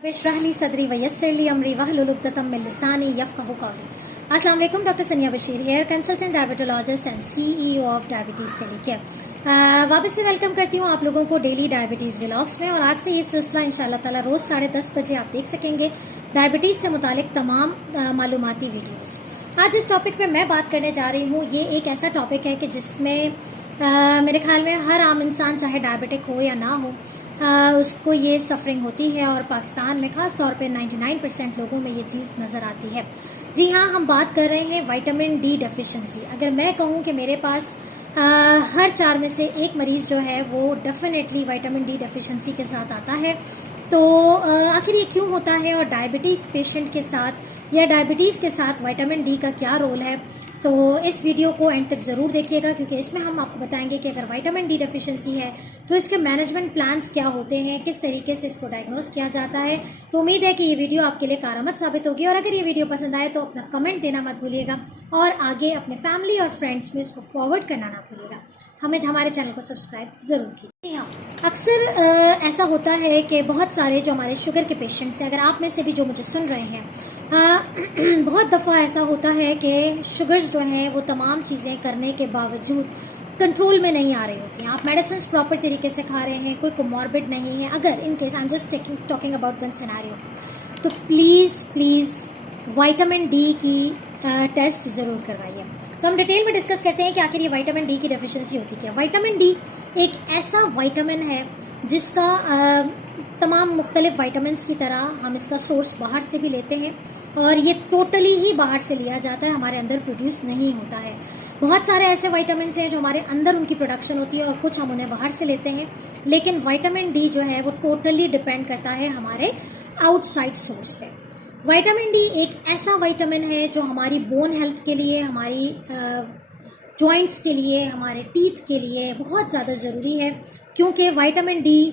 बिशरहली सदरी वयस्सिरली अमरी वहलुल उक़दतम मिन लिसानी यफ़क़हू क़ौली। अस्सलाम वालेकुम, doctor Sania Bashir here, consultant diabetologist and CEO of diabetes telecare. वापस से वेलकम करती हूँ आप लोगों को डेली डायबिटीज़ व्लॉग्स में। और आज से ये सिलसिला इंशाअल्लाह ताला रोज़ 10:30 बजे आप देख सकेंगे डायबिटीज़ से मुतालिक तमाम मालूमाती वीडियोज़। आज जिस टॉपिक पे मैं बात करने जा रही हूँ ये एक ऐसा टॉपिक है कि जिसमें मेरे ख्याल में हर आम इंसान चाहे डायबिटिक हो या ना हो उसको ये सफरिंग होती है, और पाकिस्तान में ख़ास तौर पे 99% लोगों में ये चीज़ नज़र आती है। जी हाँ, हम बात कर रहे हैं विटामिन डी डेफिशिएंसी। अगर मैं कहूँ कि मेरे पास हर 4 में से एक मरीज़ जो है वो डेफिनेटली विटामिन डी डेफिशिएंसी के साथ आता है, तो आखिर ये क्यों होता है और डायबिटिक पेशेंट के साथ या डायबिटीज़ के साथ विटामिन डी का क्या रोल है। तो इस वीडियो को एंड तक ज़रूर देखिएगा, क्योंकि इसमें हम आपको बताएंगे कि अगर विटामिन डी डेफिशिएंसी है तो इसके मैनेजमेंट प्लान्स क्या होते हैं, किस तरीके से इसको डायग्नोस किया जाता है। तो उम्मीद है कि ये वीडियो आपके लिए कारआमद साबित होगी, और अगर ये वीडियो पसंद आए तो अपना कमेंट देना मत भूलिएगा, और आगे अपने फैमिली और फ्रेंड्स में इसको फॉरवर्ड करना ना भूलिएगा। हमारे चैनल को सब्सक्राइब ज़रूर कीजिए। हाँ, अक्सर ऐसा होता है कि बहुत सारे जो हमारे शुगर के पेशेंट्स हैं, अगर आप में से भी जो मुझे सुन रहे हैं, बहुत दफ़ा ऐसा होता है कि शुगर्स जो हैं वो तमाम चीज़ें करने के बावजूद कंट्रोल में नहीं आ रही होती हैं। आप मेडिसिन प्रॉपर तरीके से खा रहे हैं, कोई कोमॉर्बिड नहीं है। अगर in case I am just talking about one scenario, तो प्लीज़ विटामिन डी की टेस्ट ज़रूर करवाइए। तो हम डिटेल में डिस्कस करते हैं कि आखिर ये विटामिन डी की डेफिशिएंसी होती क्या है। विटामिन डी एक ऐसा विटामिन है जिसका तमाम मुख्तलिफ विटामिन्स की तरह हम इसका सोर्स बाहर से भी लेते हैं, और ये टोटली ही बाहर से लिया जाता है, हमारे अंदर प्रोड्यूस नहीं होता है। बहुत सारे ऐसे विटामिन्स हैं जो हमारे अंदर उनकी प्रोडक्शन होती है, और कुछ हम उन्हें बाहर से लेते हैं। लेकिन विटामिन डी जो है वो टोटली डिपेंड करता है हमारे आउटसाइड सोर्स पे। विटामिन डी एक ऐसा विटामिन है जो हमारी बोन हेल्थ के लिए, हमारी जॉइंट्स के लिए, हमारे टीथ के लिए बहुत ज़्यादा ज़रूरी है, क्योंकि विटामिन डी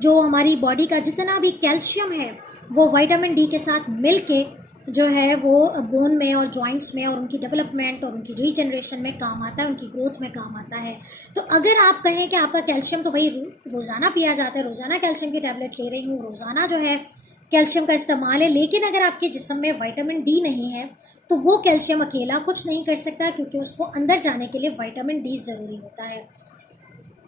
जो हमारी बॉडी का जितना भी कैल्शियम है वो विटामिन डी के साथ मिलके जो है वो बोन में और जॉइंट्स में और उनकी डेवलपमेंट और उनकी रीजनरेशन में काम आता है, उनकी ग्रोथ में काम आता है। तो अगर आप कहें कि आपका कैल्शियम तो भाई रोज़ाना पिया जाता है, रोज़ाना कैल्शियम की टैबलेट ले रही हूँ, रोज़ाना जो है कैल्शियम का इस्तेमाल है, लेकिन अगर आपके जिस्म में विटामिन डी नहीं है तो वो कैल्शियम अकेला कुछ नहीं कर सकता, क्योंकि उसको अंदर जाने के लिए विटामिन डी ज़रूरी होता है।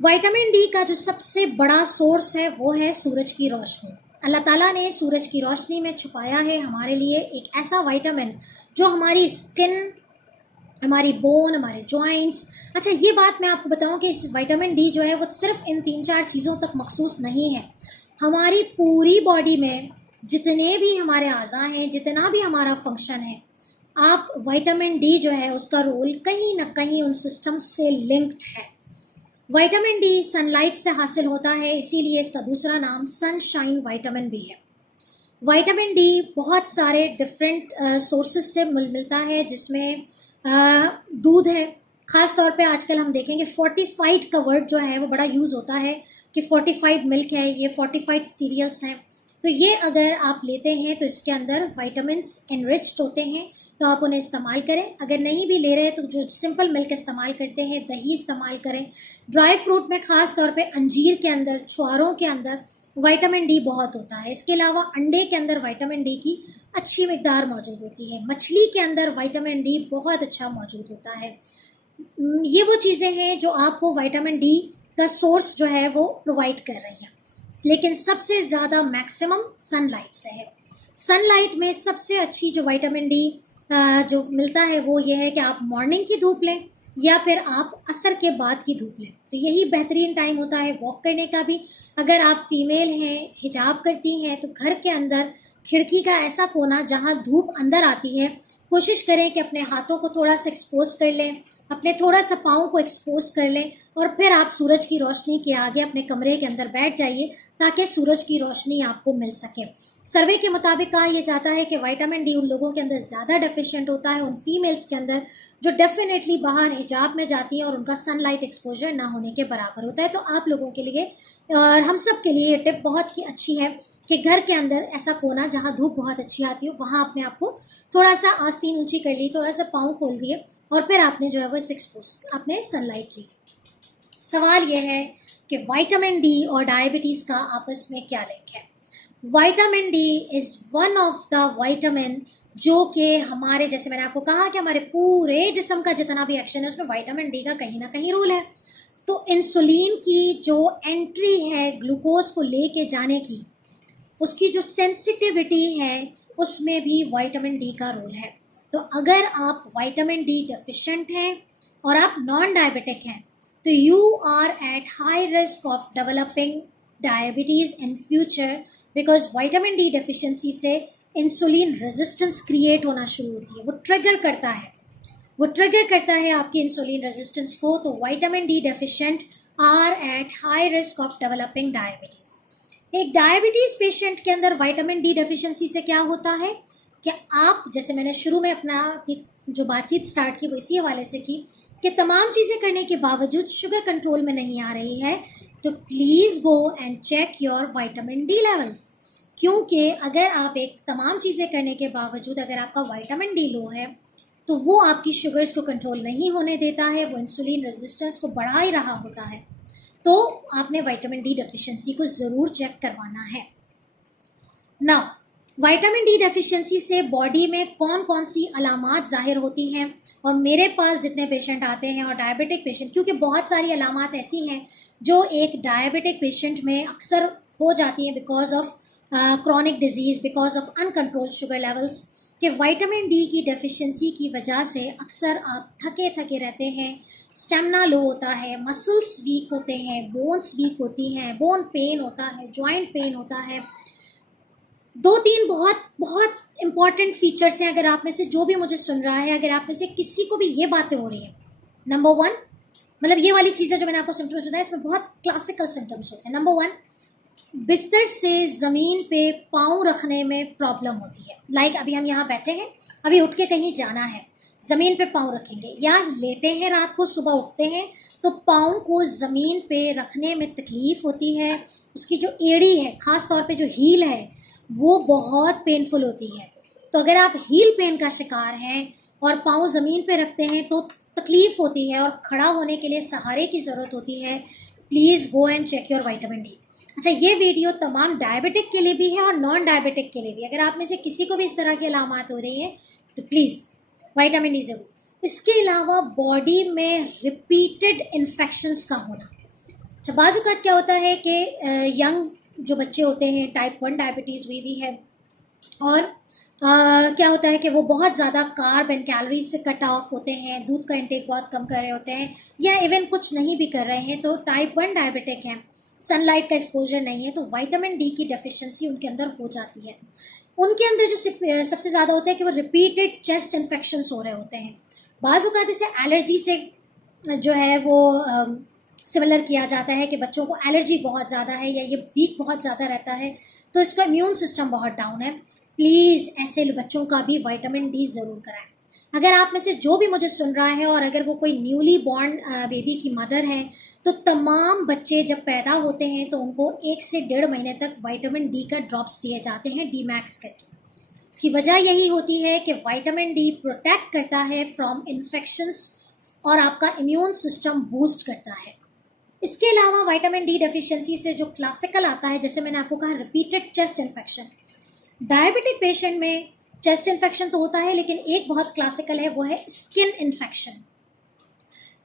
विटामिन डी का जो सबसे बड़ा सोर्स है वो है सूरज की रोशनी। अल्लाह ताला ने सूरज की रोशनी में छुपाया है हमारे लिए एक ऐसा विटामिन जो हमारी स्किन, हमारी बोन, हमारे जॉइंट्स। अच्छा, ये बात मैं आपको बताऊं कि इस विटामिन डी जो है वो सिर्फ इन 3-4 चीज़ों तक मखसूस नहीं है। हमारी पूरी बॉडी में जितने भी हमारे आज़ा हैं, जितना भी हमारा फंक्शन है, आप विटामिन डी जो है उसका रोल कहीं ना कहीं उन सिस्टम से लिंक्ड है। विटामिन डी सनलाइट से हासिल होता है, इसीलिए इसका दूसरा नाम सनशाइन विटामिन भी है। विटामिन डी बहुत सारे डिफरेंट सोर्सेस से मिलता है, जिसमें दूध है। ख़ास तौर पे आजकल हम देखेंगे फोर्टिफाइड का वर्ड जो है वो बड़ा यूज़ होता है कि फोर्टिफाइड मिल्क है, ये फोर्टिफाइड सीरियल्स हैं। तो ये अगर आप लेते हैं तो इसके अंदर विटामिन्स एनरिच्ड होते हैं, तो आप उन्हें इस्तेमाल करें। अगर नहीं भी ले रहे तो जो सिंपल मिल्क इस्तेमाल करते हैं, दही इस्तेमाल करें। ड्राई फ्रूट में ख़ास तौर पे अंजीर के अंदर, छुआरों के अंदर विटामिन डी बहुत होता है। इसके अलावा अंडे के अंदर विटामिन डी की अच्छी मिकदार मौजूद होती है। मछली के अंदर विटामिन डी बहुत अच्छा मौजूद होता है। ये वो चीज़ें हैं जो आपको विटामिन डी का सोर्स जो है वो प्रोवाइड कर रही हैं, लेकिन सबसे ज़्यादा मैक्सिमम सनलाइट से है। सनलाइट में सबसे अच्छी जो विटामिन डी जो मिलता है वो ये है कि आप मॉर्निंग की धूप लें या फिर आप असर के बाद की धूप लें, तो यही बेहतरीन टाइम होता है वॉक करने का भी। अगर आप फीमेल हैं, हिजाब करती हैं, तो घर के अंदर खिड़की का ऐसा कोना जहां धूप अंदर आती है, कोशिश करें कि अपने हाथों को थोड़ा सा एक्सपोज कर लें, अपने थोड़ा सा पाँव को एक्सपोज कर लें, और फिर आप सूरज की रोशनी के आगे अपने कमरे के अंदर बैठ जाइए ताकि सूरज की रोशनी आपको मिल सके। सर्वे के मुताबिक कहा यह जाता है कि विटामिन डी उन लोगों के अंदर ज़्यादा डेफिशिएंट होता है, उन फीमेल्स के अंदर जो डेफिनेटली बाहर हिजाब में जाती है और उनका सनलाइट एक्सपोजर ना होने के बराबर होता है। तो आप लोगों के लिए और हम सब के लिए ये टिप बहुत ही अच्छी है कि घर के अंदर ऐसा कोना जहाँ धूप बहुत अच्छी आती हो, वहाँ अपने आप को थोड़ा सा आस्तीन ऊंची कर ली, थोड़ा सा पाँव खोल दिए, और फिर आपने जो है वो एक्सपोज आपने सनलाइट ली। सवाल यह है कि विटामिन डी और डायबिटीज़ का आपस में क्या लिंक है। Vitamin D is one of the vitamin जो कि हमारे, जैसे मैंने आपको कहा कि हमारे पूरे जिस्म का जितना भी एक्शन है उसमें विटामिन डी का कहीं ना कहीं रोल है। तो इंसुलिन की जो एंट्री है ग्लूकोज को लेके जाने की, उसकी जो सेंसिटिविटी है उसमें भी विटामिन डी का रोल है। तो अगर आप विटामिन डी डेफिशिएंट हैं और आप नॉन डायबिटिक हैं तो you are at high risk of developing diabetes in future, because vitamin D deficiency से इंसुलिन रेजिस्टेंस क्रिएट होना शुरू होती है। वो ट्रिगर करता है आपकी इंसुलिन रेजिस्टेंस को। तो vitamin D deficient are at high risk of developing diabetes. एक डायबिटीज़ पेशेंट के अंदर विटामिन डी डेफिशिएंसी से क्या होता है कि आप, जैसे मैंने शुरू में अपनी जो बातचीत स्टार्ट की वो इसी हवाले से की कि तमाम चीज़ें करने के बावजूद शुगर कंट्रोल में नहीं आ रही है, तो please go and check your vitamin D levels. क्योंकि अगर आप एक तमाम चीज़ें करने के बावजूद अगर आपका विटामिन डी लो है तो वो आपकी शुगर्स को कंट्रोल नहीं होने देता है, वो इंसुलिन रेजिस्टेंस को बढ़ा ही रहा होता है। तो आपने विटामिन डी डेफिशिएंसी को ज़रूर चेक करवाना है। नाउ विटामिन डी डेफिशिएंसी से बॉडी में कौन कौन सी अलामात ज़ाहिर होती हैं, और मेरे पास जितने पेशेंट आते हैं और डायबिटिक पेशेंट, क्योंकि बहुत सारी अलामात ऐसी हैं जो एक डायबिटिक पेशेंट में अक्सर हो जाती हैं because of chronic disease, because of uncontrolled sugar levels, कि विटामिन डी की डेफिशिएंसी की वजह से अक्सर आप थके थके रहते हैं, स्टेमिना लो होता है, मसल्स वीक होते हैं, बोन्स वीक होती हैं, बोन पेन होता है, जॉइंट पेन होता है। 2-3 बहुत बहुत इंपॉर्टेंट फीचर्स हैं। अगर आप में से जो भी मुझे सुन रहा है, अगर आप में से किसी को भी ये बातें हो रही हैं, नंबर 1, मतलब ये वाली चीज़ें जो मैंने आपको सिम्टम्स बताया इसमें बहुत क्लासिकल सिम्टम्स होते हैं। नंबर 1, बिस्तर से ज़मीन पे पाँव रखने में प्रॉब्लम होती है। लाइक अभी हम यहाँ बैठे हैं, अभी उठ के कहीं जाना है, ज़मीन पे पाँव रखेंगे, या लेटे हैं रात को सुबह उठते हैं तो पाँव को ज़मीन पे रखने में तकलीफ़ होती है। उसकी जो एड़ी है, ख़ास तौर पे जो हील है, वो बहुत पेनफुल होती है। तो अगर आप हील पेन का शिकार हैं और पाँव ज़मीन पे रखते हैं तो तकलीफ़ होती है और खड़ा होने के लिए सहारे की ज़रूरत होती है, please go and check your vitamin D. अच्छा, ये वीडियो तमाम डायबिटिक के लिए भी है और नॉन डायबिटिक के लिए भी। अगर आप में से किसी को भी इस तरह की अलामात हो रही हैं तो प्लीज़ विटामिन डी ज़रूर। इसके अलावा बॉडी में रिपीटेड इन्फेक्शंस का होना। अच्छा, बाज़ औक़ात क्या होता है कि यंग जो बच्चे होते हैं, टाइप 1 डायबिटीज़ हुई है, और क्या होता है कि वो बहुत ज़्यादा कार्ब एंड कैलोरीज से कट ऑफ होते हैं, दूध का इंटेक बहुत कम कर रहे होते हैं, या इवन कुछ नहीं भी कर रहे हैं, तो टाइप 1 डायबिटिक हैं, सनलाइट का एक्सपोजर नहीं है, तो विटामिन डी की डेफिशिएंसी उनके अंदर हो जाती है। उनके अंदर जो सबसे ज़्यादा होता है कि वो रिपीटेड चेस्ट इन्फेक्शंस हो रहे होते हैं। बाज़ औक़ात इसे एलर्जी से जो है वो सिमिलर किया जाता है कि बच्चों को एलर्जी बहुत ज़्यादा है या ये वीक बहुत ज़्यादा रहता है तो इसका इम्यून सिस्टम बहुत डाउन है। प्लीज़ ऐसे बच्चों का भी विटामिन डी ज़रूर कराएं। अगर आप में से जो भी मुझे सुन रहा है और अगर वो कोई न्यूली बॉर्न बेबी की मदर है, तो तमाम बच्चे जब पैदा होते हैं तो उनको 1 से 1.5 महीने तक विटामिन डी का ड्रॉप्स दिए जाते हैं, डी मैक्स करके। इसकी वजह यही होती है कि विटामिन डी प्रोटेक्ट करता है फ्रॉम इन्फेक्शंस और आपका इम्यून सिस्टम बूस्ट करता है। इसके अलावा विटामिन डी डेफिशिएंसी से जो क्लासिकल आता है, जैसे मैंने आपको कहा, repeated chest infection. Diabetic patient में चेस्ट इन्फेक्शन तो होता है, लेकिन एक बहुत क्लासिकल है, वो है स्किन इन्फेक्शन।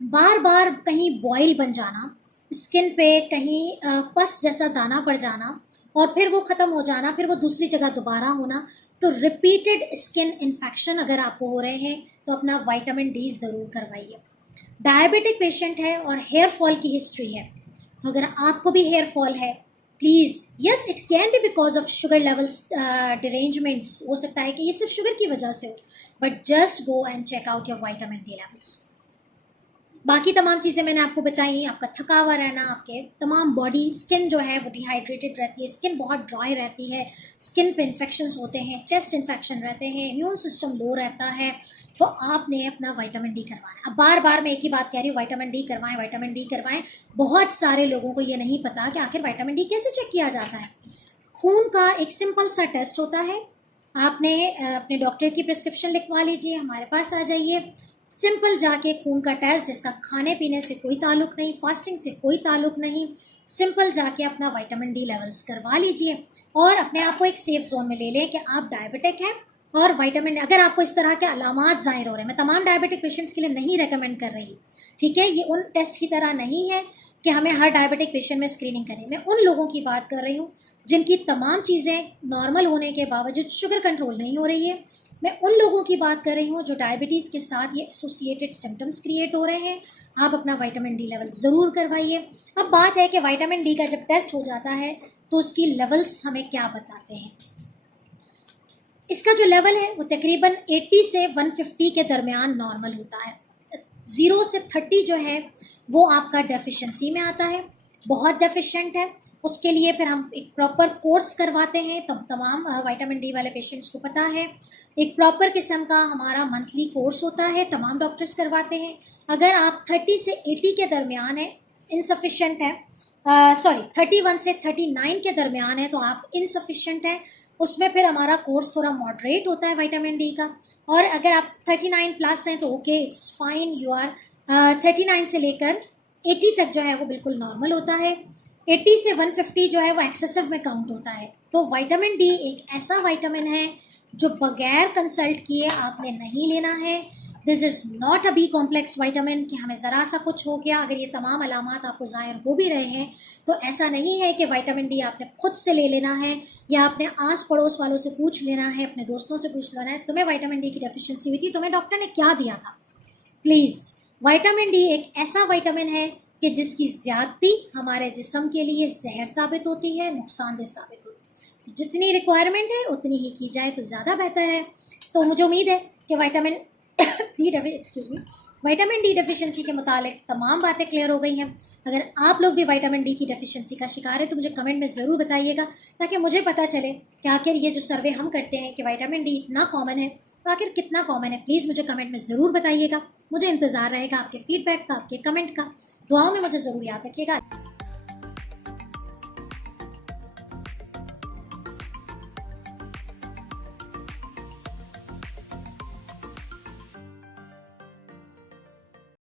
बार बार कहीं बॉयल बन जाना, स्किन पे कहीं पस जैसा दाना पड़ जाना और फिर वो ख़त्म हो जाना, फिर वो दूसरी जगह दोबारा होना। तो रिपीटेड स्किन इन्फेक्शन अगर आपको हो रहे हैं तो अपना विटामिन डी ज़रूर करवाइए। डायबिटिक पेशेंट है और हेयर फॉल की हिस्ट्री है, तो अगर आपको भी हेयर फॉल है, please, yes it can be because of sugar levels derangements, हो सकता है कि ये सिर्फ शुगर की वजह से हो, but just go and check out your vitamin D levels. बाकी तमाम चीज़ें मैंने आपको बताई। आपका थका हुआ रहना, आपके तमाम बॉडी स्किन जो है वो डिहाइड्रेटेड रहती है, स्किन बहुत ड्राई रहती है, स्किन पे इन्फेक्शंस होते हैं, चेस्ट इन्फेक्शन रहते हैं, इम्यून सिस्टम लो रहता है, तो आपने अपना विटामिन डी करवाना। अब बार बार मैं एक ही बात कह रही हूँ, विटामिन डी करवाएं, विटामिन डी करवाएं। बहुत सारे लोगों को ये नहीं पता कि आखिर विटामिन डी कैसे चेक किया जाता है। खून का एक सिंपल सा टेस्ट होता है, आपने अपने डॉक्टर की प्रिस्क्रिप्शन लिखवा लीजिए, हमारे पास आ जाइए, सिंपल जाके खून का टेस्ट, जिसका खाने पीने से कोई ताल्लुक नहीं, फास्टिंग से कोई ताल्लुक नहीं, सिंपल जाके अपना विटामिन डी लेवल्स करवा लीजिए और अपने आप को एक सेफ जोन में ले लें कि आप डायबिटिक हैं और विटामिन, अगर आपको इस तरह के अलामात ज़ाहिर हो रहे हैं, मैं तमाम डायबिटिक पेशेंट्स के लिए नहीं रेकमेंड कर रही, ठीक है, ये उन टेस्ट की तरह नहीं है कि हमें हर डायबिटिक पेशेंट में स्क्रीनिंग करें। मैं उन लोगों की बात कर रही हूँ जिनकी तमाम चीज़ें नॉर्मल होने के बावजूद शुगर कंट्रोल नहीं हो रही है। मैं उन लोगों की बात कर रही हूँ जो डायबिटीज़ के साथ ये एसोसिएटेड सिम्टम्स क्रिएट हो रहे हैं। आप अपना विटामिन डी लेवल ज़रूर करवाइए। अब बात है कि विटामिन डी का जब टेस्ट हो जाता है तो उसकी लेवल्स हमें क्या बताते हैं। इसका जो लेवल है वो तकरीबन 80 से 150 के दरमियान नॉर्मल होता है। 0 से 30 जो है वो आपका डेफिशिएंसी में आता है, बहुत डेफिशिएंट है। उसके लिए फिर हम एक प्रॉपर कोर्स करवाते हैं, तमाम विटामिन डी वाले पेशेंट्स को पता है। एक प्रॉपर किस्म का हमारा मंथली कोर्स होता है, तमाम डॉक्टर्स करवाते हैं। अगर आप 30 से 80 के दरमियान है, इनसफिशेंट है, 31 से 39 के दरमियान है तो आप इनसफिशेंट है। उसमें फिर हमारा कोर्स थोड़ा मॉडरेट होता है विटामिन डी का। और अगर आप 39 प्लस हैं तो okay, it's fine, you are 39 से लेकर 80 तक जो है वो बिल्कुल नॉर्मल होता है। 80 से 150 जो है वो एक्सेसिव में काउंट होता है। तो विटामिन डी एक ऐसा विटामिन है जो बगैर कंसल्ट किए आपने नहीं लेना है। This is not a B complex vitamin कि हमें ज़रा सा कुछ हो गया, अगर ये तमाम अलामात आपको ज़ाहिर हो भी रहे हैं तो ऐसा नहीं है कि विटामिन डी आपने खुद से ले लेना है या आपने आस पड़ोस वालों से पूछ लेना है, अपने दोस्तों से पूछ लेना है तुम्हें विटामिन डी की डेफिशिएंसी हुई थी, तुम्हें डॉक्टर ने क्या दिया था। प्लीज़, विटामिन डी एक ऐसा विटामिन है कि जिसकी ज़्यादती हमारे जिस्म के लिए जहर साबित होती है, नुकसानदेह साबित होती है। तो जितनी रिक्वायरमेंट है उतनी ही की जाए तो ज़्यादा बेहतर है। तो मुझे उम्मीद है कि विटामिन डी डेफिशिएंसी के मुतालिक तमाम बातें क्लियर हो गई हैं। अगर आप लोग भी विटामिन डी की डेफिशिएंसी का शिकार है तो मुझे कमेंट में ज़रूर बताइएगा, ताकि मुझे पता चले कि आखिर ये जो सर्वे हम करते हैं कि विटामिन डी इतना कॉमन है तो आखिर कितना कॉमन है। प्लीज़ मुझे कमेंट में ज़रूर बताइएगा, मुझे इंतज़ार रहेगा आपके फीडबैक का, आपके कमेंट का। दुआओं में मुझे ज़रूर याद रखिएगा।